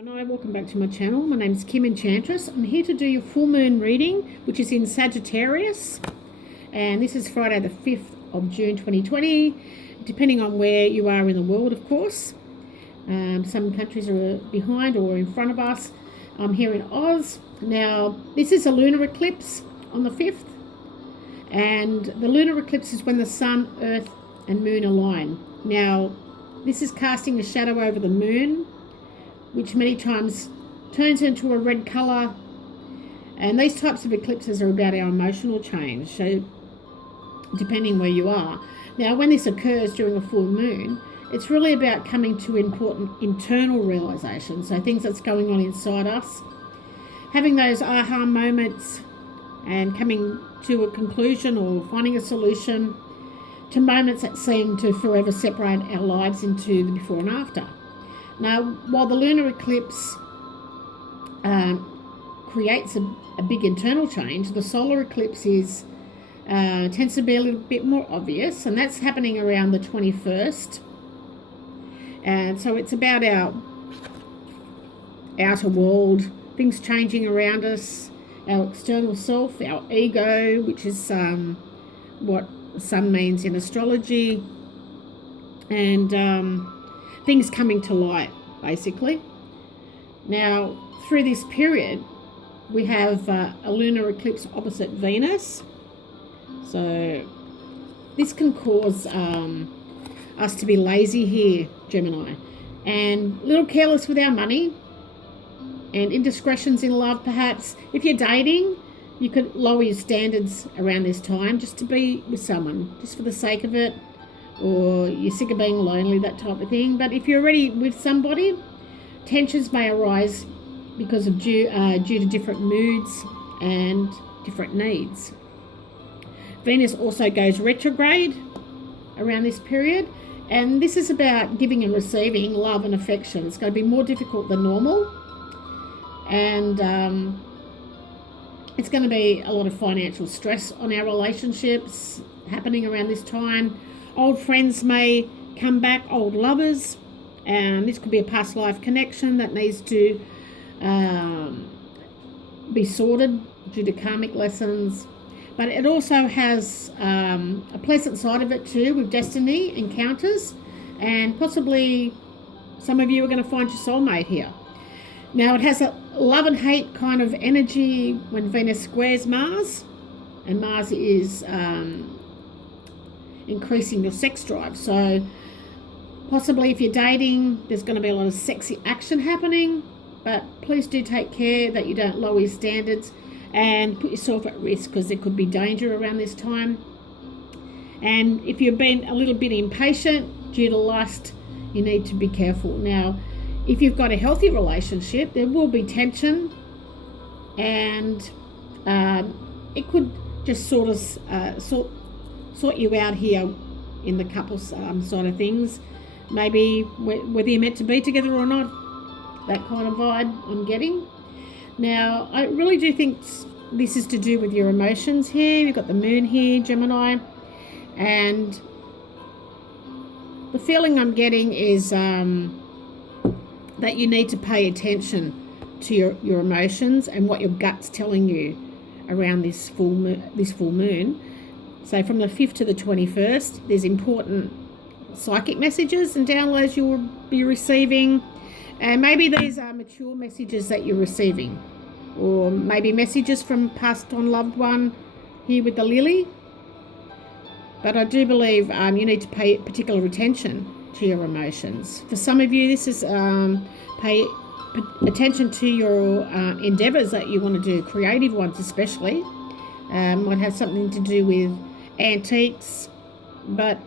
Welcome back to my channel. My name is Kim Enchantress. I'm here to do your full moon reading, which is in Sagittarius, and this is Friday the 5th of June 2020, depending on where you are in the world, of course. Some countries are behind or in front of us. I'm here in Oz. Now, this is a lunar eclipse on the 5th, and the lunar eclipse is when the sun, earth and moon align. Now, this is casting a shadow over the moon, which many times turns into a red colour, and these types of eclipses are about our emotional change, so depending where you are. Now, when this occurs during a full moon, it's really about coming to important internal realizations, so things that's going on inside us, having those aha moments and coming to a conclusion or finding a solution to moments that seem to forever separate our lives into the before and after. Now, while the lunar eclipse creates a big internal change, the solar eclipse tends to be a little bit more obvious, and that's happening around the 21st. And so it's about our outer world, things changing around us, our external self, our ego, which is what the sun means in astrology, and things coming to light, basically. Now, through this period, we have a lunar eclipse opposite Venus. So this can cause us to be lazy here, Gemini, and a little careless with our money, and indiscretions in love, perhaps. If you're dating, you could lower your standards around this time just to be with someone, just for the sake of it, or you're sick of being lonely, that type of thing. But if you're already with somebody, tensions may arise because of due to different moods and different needs. Venus also goes retrograde around this period, and this is about giving and receiving love and affection. It's going to be more difficult than normal, and it's going to be a lot of financial stress on our relationships happening around this time. Old friends may come back, old lovers, and this could be a past life connection that needs to be sorted due to karmic lessons. But it also has a pleasant side of it too, with destiny encounters, and possibly some of you are going to find your soulmate here. Now, it has a love and hate kind of energy when Venus squares Mars, and Mars is increasing your sex drive. So possibly if you're dating, there's going to be a lot of sexy action happening, but please do take care that you don't lower your standards and put yourself at risk, because there could be danger around this time. And if you've been a little bit impatient due to lust, you need to be careful. Now, if you've got a healthy relationship, there will be tension, and it could just sort you out here in the couples side of things. Maybe whether you're meant to be together or not, that kind of vibe I'm getting. Now, I really do think this is to do with your emotions here. You've got the moon here, Gemini, and the feeling I'm getting is that you need to pay attention to your emotions and what your gut's telling you around this full moon. So from the 5th to the 21st, there's important psychic messages and downloads you will be receiving. And maybe these are mature messages that you're receiving, or maybe messages from passed on loved one here with the lily. But I do believe you need to pay particular attention to your emotions. For some of you, this is pay attention to your endeavors that you want to do, creative ones especially. Might have something to do with antiques, but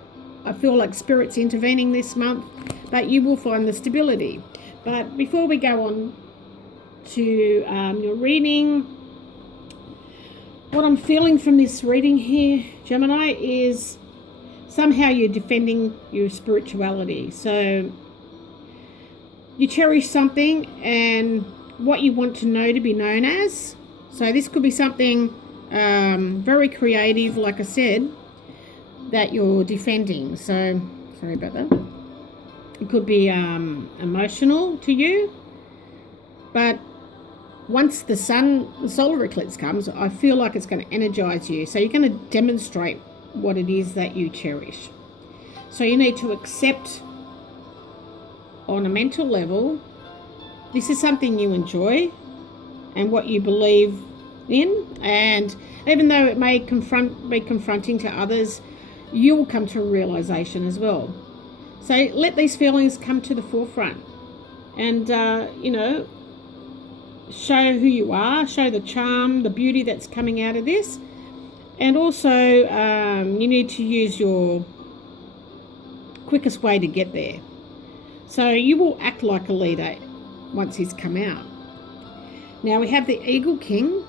I feel like Spirit's intervening this month, but you will find the stability. But before we go on to your reading, what I'm feeling from this reading here, Gemini, is somehow you're defending your spirituality. So you cherish something and what you want to know to be known as. So this could be something very creative, like I said, that you're defending. So, sorry about that. It could be emotional to you. But once the solar eclipse comes, I feel like it's going to energize you. So you're going to demonstrate what it is that you cherish. So you need to accept on a mental level, this is something you enjoy and what you believe in. And even though it may be confronting to others, you will come to a realization as well. So let these feelings come to the forefront and, show who you are, show the charm, the beauty that's coming out of this. And also, you need to use your quickest way to get there. So you will act like a leader once he's come out. Now we have the Eagle King.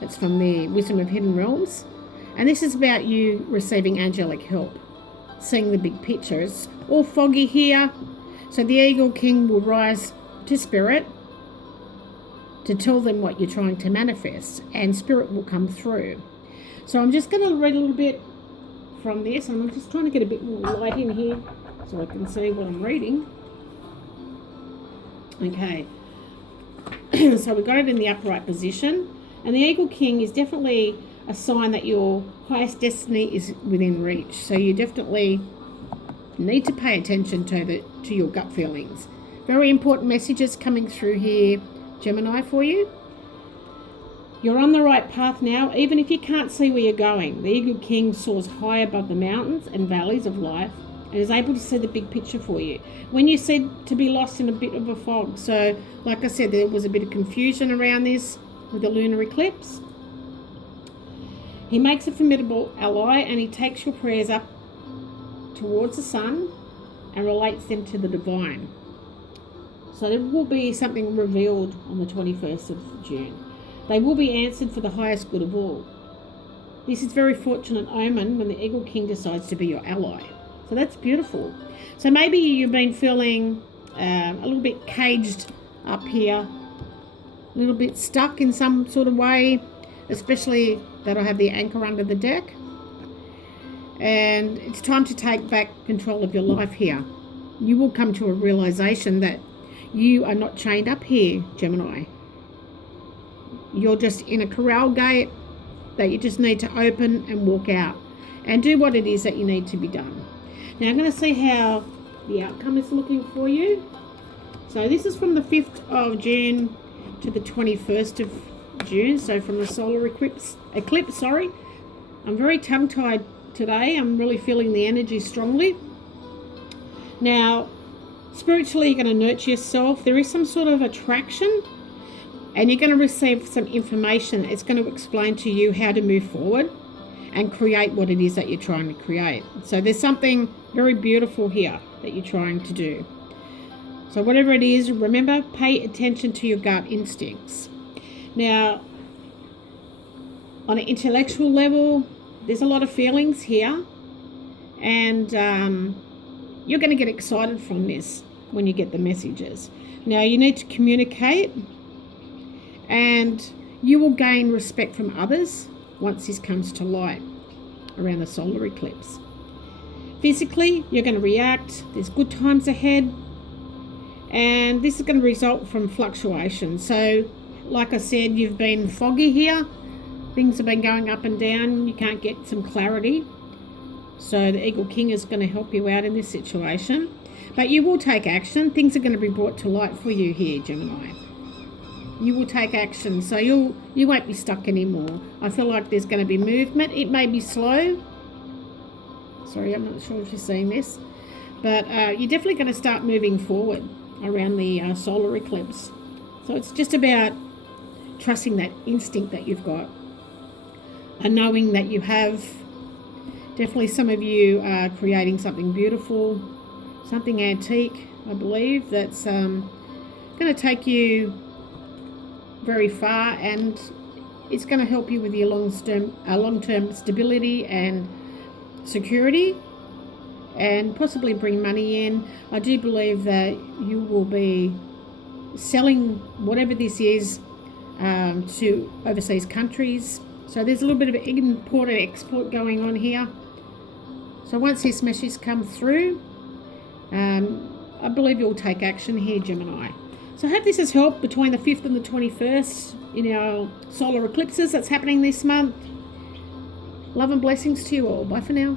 It's from the Wisdom of Hidden Realms. And this is about you receiving angelic help, seeing the big picture. It's all foggy here. So the Eagle King will rise to Spirit to tell them what you're trying to manifest, and Spirit will come through. So I'm just going to read a little bit from this, and I'm just trying to get a bit more light in here so I can see what I'm reading. Okay, so we got it in the upright position, and the Eagle King is definitely a sign that your highest destiny is within reach. So you definitely need to pay attention to your gut feelings. Very important messages coming through here, Gemini, for you. You're on the right path now, even if you can't see where you're going. The Eagle King soars high above the mountains and valleys of life and is able to see the big picture for you. When you said to be lost in a bit of a fog, so like I said, there was a bit of confusion around this with the lunar eclipse. He makes a formidable ally, and he takes your prayers up towards the sun and relates them to the divine. So there will be something revealed on the 21st of June. They will be answered for the highest good of all. This is very fortunate omen when the Eagle King decides to be your ally. So that's beautiful. So maybe you've been feeling a little bit caged up here, a little bit stuck in some sort of way, especially that I have the anchor under the deck. And it's time to take back control of your life here. You will come to a realization that you are not chained up here, Gemini. You're just in a corral gate that you just need to open and walk out and do what it is that you need to be done. Now I'm going to see how the outcome is looking for you. So this is from the 5th of June to the 21st of June. So from the solar eclipse. I'm very tongue-tied today. I'm really feeling the energy strongly. Now, spiritually, you're going to nurture yourself. There is some sort of attraction, and you're going to receive some information. It's going to explain to you how to move forward and create what it is that you're trying to create. So there's something very beautiful here that you're trying to do. So whatever it is, remember, pay attention to your gut instincts. Now, on an intellectual level, there's a lot of feelings here, and you're going to get excited from this when you get the messages. Now, you need to communicate, and you will gain respect from others once this comes to light around the solar eclipse. Physically, you're going to react. There's good times ahead, and this is going to result from fluctuation. So, like I said, you've been foggy here. Things have been going up and down. You can't get some clarity. So the Eagle King is going to help you out in this situation. But you will take action. Things are going to be brought to light for you here, Gemini. You will take action. So you won't be stuck anymore. I feel like there's going to be movement. It may be slow. Sorry, I'm not sure if you're seeing this. But you're definitely going to start moving forward around the solar eclipse. So it's just about trusting that instinct that you've got. And knowing that you have. Definitely some of you are creating something beautiful, something antique, I believe, that's going to take you very far, and it's going to help you with your long-term stability and security, and possibly bring money in. I do believe that you will be selling whatever this is to overseas countries. So there's a little bit of import and export going on here. So once this message comes through, I believe you'll take action here, Gemini. So I hope this has helped between the 5th and the 21st in our solar eclipses that's happening this month. Love and blessings to you all. Bye for now.